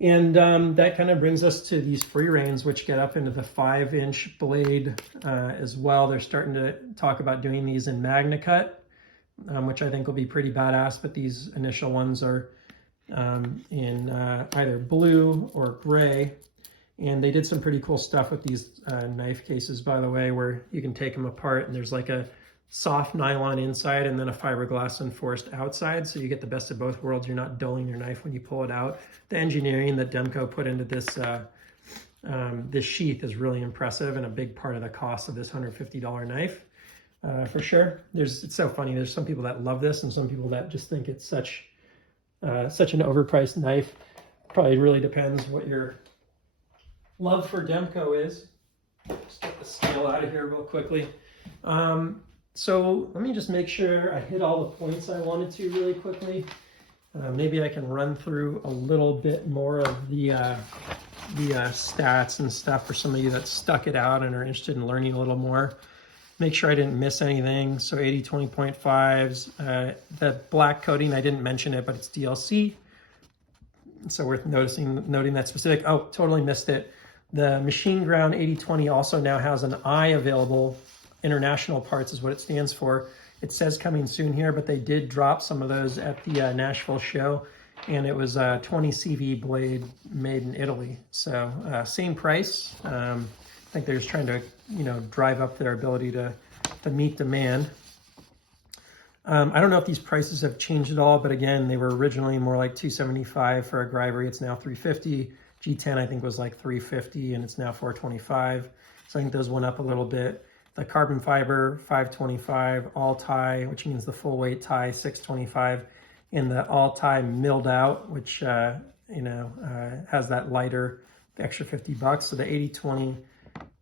And that kind of brings us to these free reins, which get up into the 5-inch blade as well. They're starting to talk about doing these in Magna Cut, which I think will be pretty badass, but these initial ones are in either blue or gray. And they did some pretty cool stuff with these knife cases, by the way, where you can take them apart and there's like a soft nylon inside and then a fiberglass enforced outside. So you get the best of both worlds. You're not dulling your knife when you pull it out. The engineering that Demko put into this this sheath is really impressive and a big part of the cost of this $150 knife for sure. It's so funny. There's some people that love this and some people that just think it's such an overpriced knife. Probably really depends what your love for Demko is. Just get the scale out of here real quickly. So let me just make sure I hit all the points I wanted to really quickly. Maybe I can run through a little bit more of the stats and stuff for some of you that stuck it out and are interested in learning a little more. Make sure I didn't miss anything. So AD20.5s, the black coating, I didn't mention it, but it's DLC. So worth noting that specific. Oh, totally missed it. The machine ground AD20 also now has an I available. International parts is what it stands for. It says coming soon here, but they did drop some of those at the Nashville show, and it was a 20 CV blade made in Italy. So same price. I think they're just trying to, drive up their ability to meet demand. I don't know if these prices have changed at all, but again, they were originally more like $275 for a Greivery. It's now $350. G10 I think was like $350, and it's now $425. So I think those went up a little bit. The carbon fiber, $525, all tie, which means the full weight tie, $625, and the all tie milled out, which has that lighter, extra $50. So the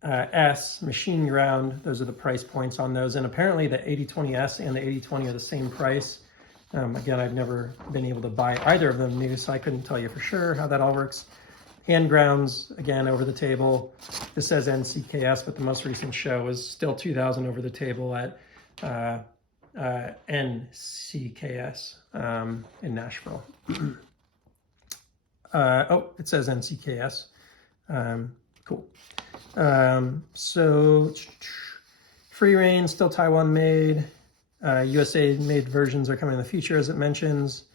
AD20S machine ground, those are the price points on those, and apparently the AD20S and the AD20 are the same price. Again, I've never been able to buy either of them new, so I couldn't tell you for sure how that all works. Hand grounds, again, over the table. This says NCKS, but the most recent show was still 2000 over the table at NCKS in Nashville. It says NCKS. Cool. So free rein, still Taiwan made. USA made versions are coming in the future, as it mentions.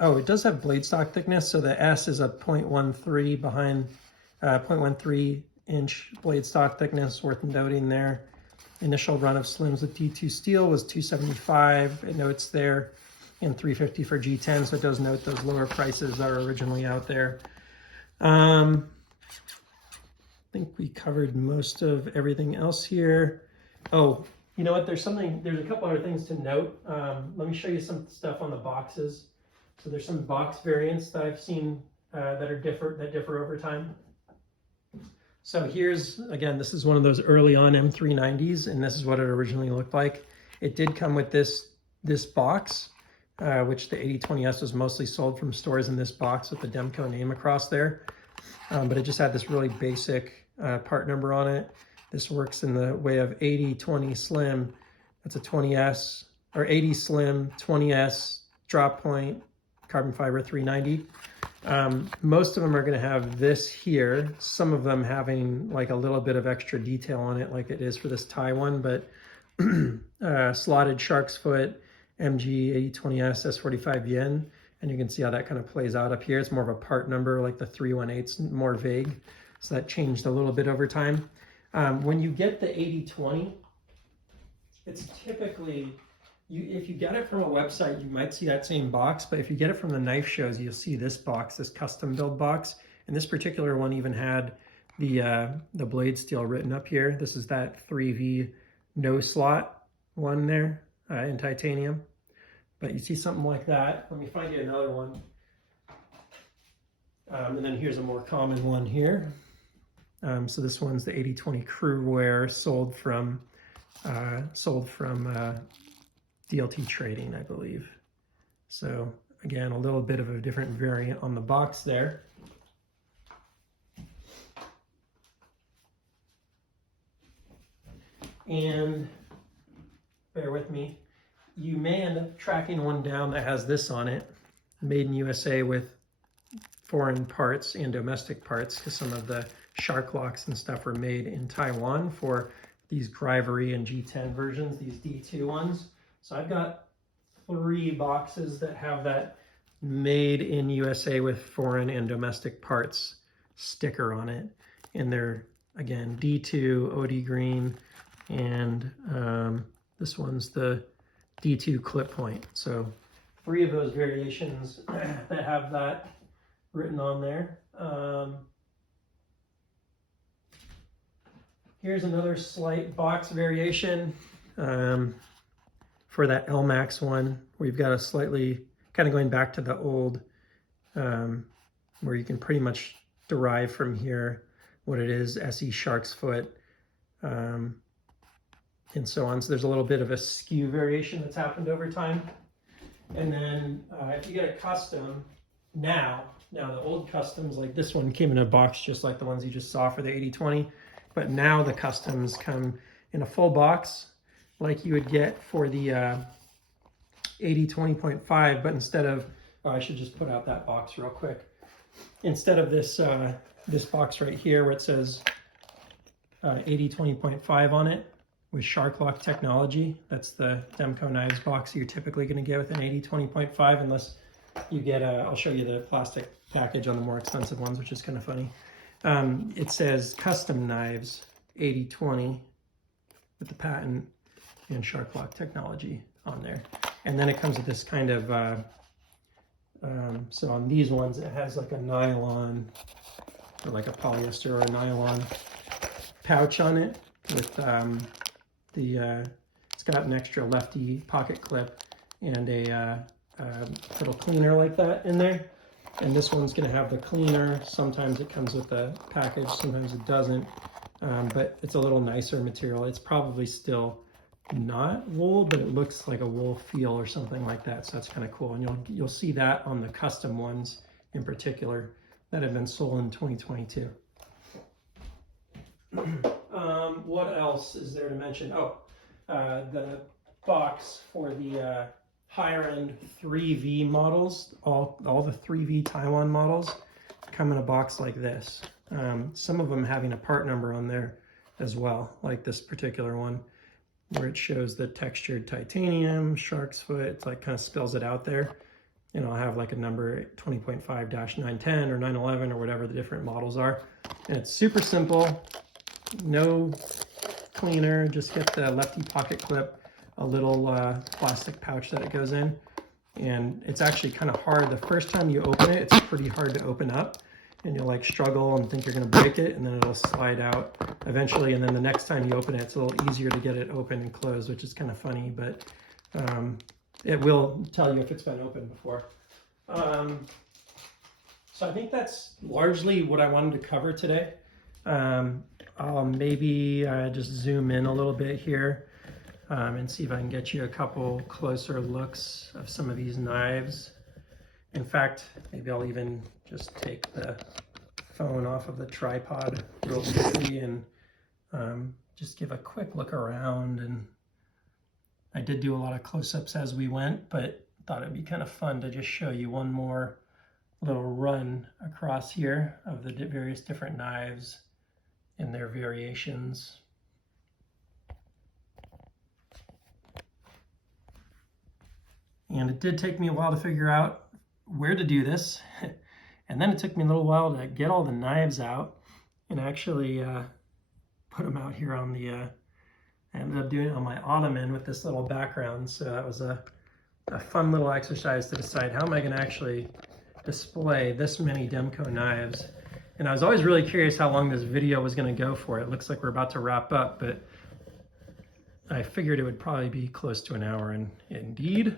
It does have blade stock thickness, so the S is a 0.13 behind 0.13 inch blade stock thickness, worth noting there. Initial run of slims with D2 steel was $275. It notes there, and $350 for G10, so it does note those lower prices that are originally out there. I think we covered most of everything else here. Oh, you know what? There's a couple other things to note. Let me show you some stuff on the boxes. So there's some box variants that I've seen that differ over time. So here's, again, this is one of those early on M390s, and this is what it originally looked like. It did come with this box, which the AD20S was mostly sold from stores in this box with the Demko name across there. But it just had this really basic part number on it. This works in the way of AD20 Slim. That's a 20S, or 80 Slim, 20S, drop point, carbon fiber 390. Most of them are going to have this here, some of them having like a little bit of extra detail on it like it is for this Thai one, but slotted shark's foot, MG AD20S S45 yen, and you can see how that kind of plays out up here. It's more of a part number, like the 318's more vague, so that changed a little bit over time. When you get the AD20, it's typically, if you get it from a website, you might see that same box, but if you get it from the knife shows, you'll see this box, this custom build box. And this particular one even had the blade steel written up here. This is that 3V no slot one there in titanium. But you see something like that. Let me find you another one. And then here's a more common one here. So this one's the AD20 Crew Wear, sold from DLT Trading, I believe. So again, a little bit of a different variant on the box there. And bear with me, you may end up tracking one down that has this on it, made in USA with foreign parts and domestic parts, because some of the shark locks and stuff were made in Taiwan for these Grivery and G10 versions, these D2 ones. So I've got 3 boxes that have that made in USA with foreign and domestic parts sticker on it. And they're, again, D2, OD green, and this one's the D2 clip point. So 3 of those variations that have that written on there. Here's another slight box variation for that LMAX one. We've got a slightly, kind of going back to the old, where you can pretty much derive from here what it is, SE Shark's Foot, and so on. So there's a little bit of a skew variation that's happened over time. And then if you get a custom now the old customs like this one came in a box just like the ones you just saw for the AD20, but now the customs come in a full box like you would get for the AD20.5, but instead of, I should just put out that box real quick. Instead of this this box right here where it says AD20.5 on it with shark lock technology, that's the Demko Knives box you're typically going to get with an AD20.5, unless you get I'll show you the plastic package on the more expensive ones, which is kind of funny. It says Custom Knives AD20 with the patent and shark lock technology on there. And then it comes with this kind of, so on these ones, it has like a nylon, or like a polyester or a nylon pouch on it with it's got an extra lefty pocket clip and a little cleaner like that in there. And this one's going to have the cleaner. Sometimes it comes with a package, sometimes it doesn't, but it's a little nicer material. It's probably still not wool, but it looks like a wool feel or something like that, so that's kind of cool. And you'll see that on the custom ones in particular that have been sold in 2022. What else is there to mention? Oh, the box for the higher end 3V models, all the 3V Taiwan models come in a box like this. Some of them having a part number on there as well, like this particular one, where it shows the textured titanium, shark's foot. It's like kind of spells it out there. And I'll have like a number 20.5-910 or 911 or whatever the different models are. And it's super simple, no cleaner, just get the lefty pocket clip, a little plastic pouch that it goes in. And it's actually kind of hard. The first time you open it, it's pretty hard to open up. And you'll like struggle and think you're gonna break it, and then it'll slide out eventually. And then the next time you open it, it's a little easier to get it open and closed, which is kind of funny, but it will tell you if it's been opened before. So I think that's largely what I wanted to cover today. I'll maybe just zoom in a little bit here and see if I can get you a couple closer looks of some of these knives. In fact, maybe I'll even just take the phone off of the tripod real quickly and just give a quick look around. And I did do a lot of close-ups as we went, but thought it'd be kind of fun to just show you one more little run across here of the various different knives and their variations. And it did take me a while to figure out where to do this. And then it took me a little while to get all the knives out and actually put them out here on the, I ended up doing it on my ottoman with this little background. So that was a fun little exercise to decide how am I gonna actually display this many Demko knives. And I was always really curious how long this video was gonna go for. It looks like we're about to wrap up, but I figured it would probably be close to an hour, and indeed,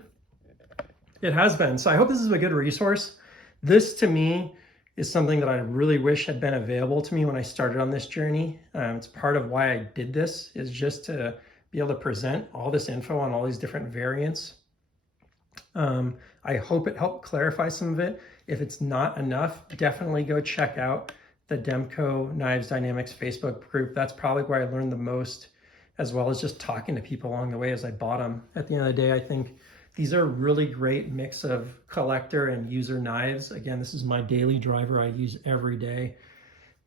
it has been. So I hope this is a good resource. This to me is something that I really wish had been available to me when I started on this journey. It's part of why I did this, is just to be able to present all this info on all these different variants. I hope it helped clarify some of it. If it's not enough, definitely go check out the Demko Knives Dynamics Facebook group. That's probably where I learned the most as well as just talking to people along the way as I bought them. At the end of the day, I think these are a really great mix of collector and user knives. Again, this is my daily driver I use every day.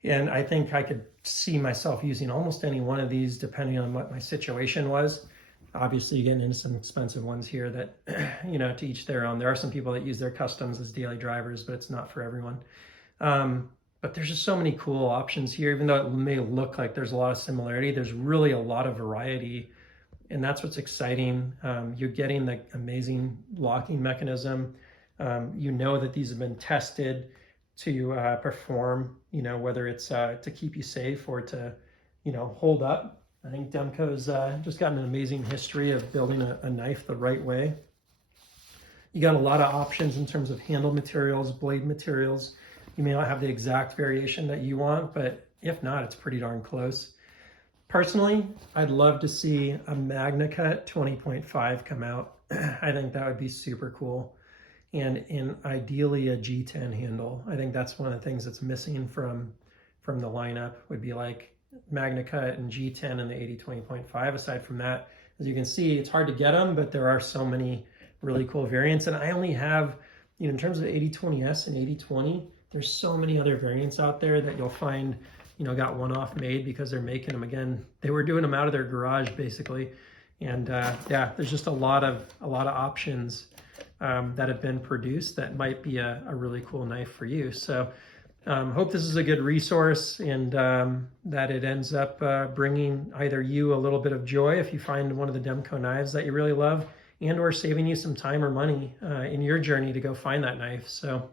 And I think I could see myself using almost any one of these depending on what my situation was. Obviously, getting into some expensive ones here that, you know, to each their own. There are some people that use their customs as daily drivers, but it's not for everyone. But there's just so many cool options here. Even though it may look like there's a lot of similarity, there's really a lot of variety. And that's what's exciting. You're getting the amazing locking mechanism. You know that these have been tested to perform, you know, whether it's to keep you safe or to, you know, hold up. I think Demko's just got an amazing history of building a knife the right way. You got a lot of options in terms of handle materials, blade materials. You may not have the exact variation that you want, but if not, it's pretty darn close. Personally, I'd love to see a MagnaCut 20.5 come out. I think that would be super cool. And ideally a G10 handle. I think that's one of the things that's missing from the lineup would be like MagnaCut and G10 and the AD20.5. Aside from that, as you can see, it's hard to get them, but there are so many really cool variants. And I only have, you know, in terms of AD20S and AD20, there's so many other variants out there that you'll find, you know, got one-off made because they're making them. Again, they were doing them out of their garage basically. And yeah, there's just a lot of options that have been produced that might be a really cool knife for you. So hope this is a good resource and that it ends up bringing either you a little bit of joy if you find one of the Demko knives that you really love, and or saving you some time or money in your journey to go find that knife. So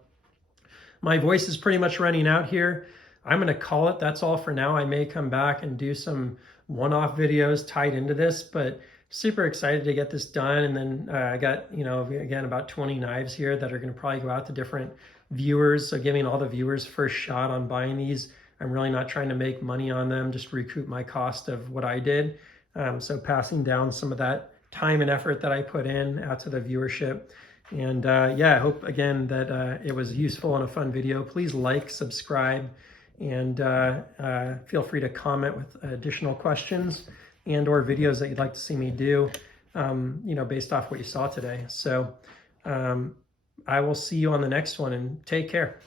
my voice is pretty much running out here. I'm going to call it. That's all for now. I may come back and do some one-off videos tied into this, but super excited to get this done. And then I got, you know, again, about 20 knives here that are going to probably go out to different viewers. So giving all the viewers first shot on buying these. I'm really not trying to make money on them, just recoup my cost of what I did. So passing down some of that time and effort that I put in out to the viewership. And yeah, I hope again that it was useful and a fun video. Please like, subscribe, and feel free to comment with additional questions and or videos that you'd like to see me do, you know, based off what you saw today. So I will see you on the next one, and take care.